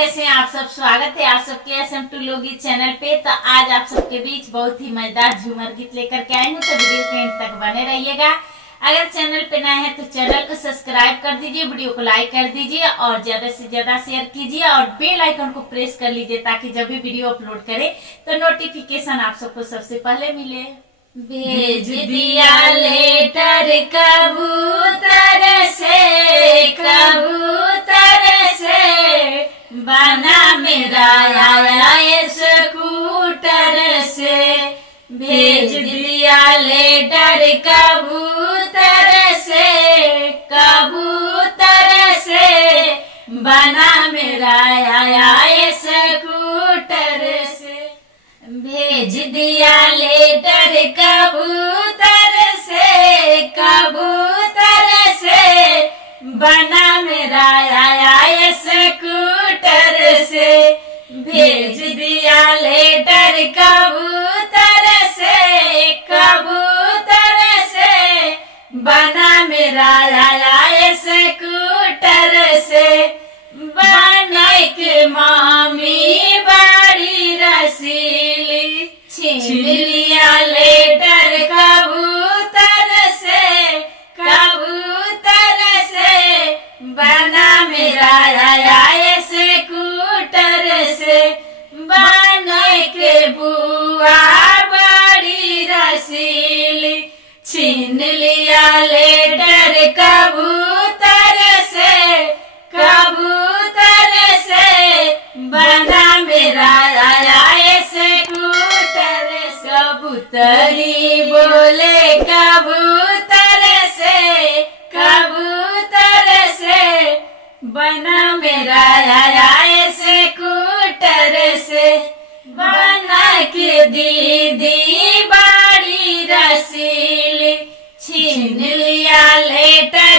कैसे हैं आप सब। स्वागत है आप सबके SM2 लोगी चैनल पे। तो आज आप सबके बीच बहुत ही मजेदार झूमर गीत लेकर के आई हूँ, तो वीडियो के एंड तक बने रहिएगा। अगर चैनल पे नए हैं तो चैनल को सब्सक्राइब कर दीजिए, वीडियो को लाइक कर दीजिए और ज्यादा से ज्यादा शेयर कीजिए और बेल आइकन को प्रेस कर लीजिए ताकि जब भी वीडियो अपलोड करे तो नोटिफिकेशन आप सबको सबसे पहले मिले। भेज दिया लेटर कबूतर से बना मेरा आया स्कूटर से। भेज दिया लेटर कबूतर से बना मेरा आया स्कूटर से। भेज दिया लेटर कबूतर से बना मेरा आया स्कूटर से। भेज दिया लेटर कबूतर से बना मेरा आया स्कूटर से। बना के मामी बड़ी रसीली छीन लिया लेटर कबूतर से बना मेरा आया स्कूटर से। बना के बुआ बड़ी रसीली छीन लिया लेटर कबूतर से बना मेरा आया स्कूटर। कबूतरी बोले कबूतर से बना मेरा आया स्कूटर से। बना के दीदी बड़ी रसीली छीन लिया लेटर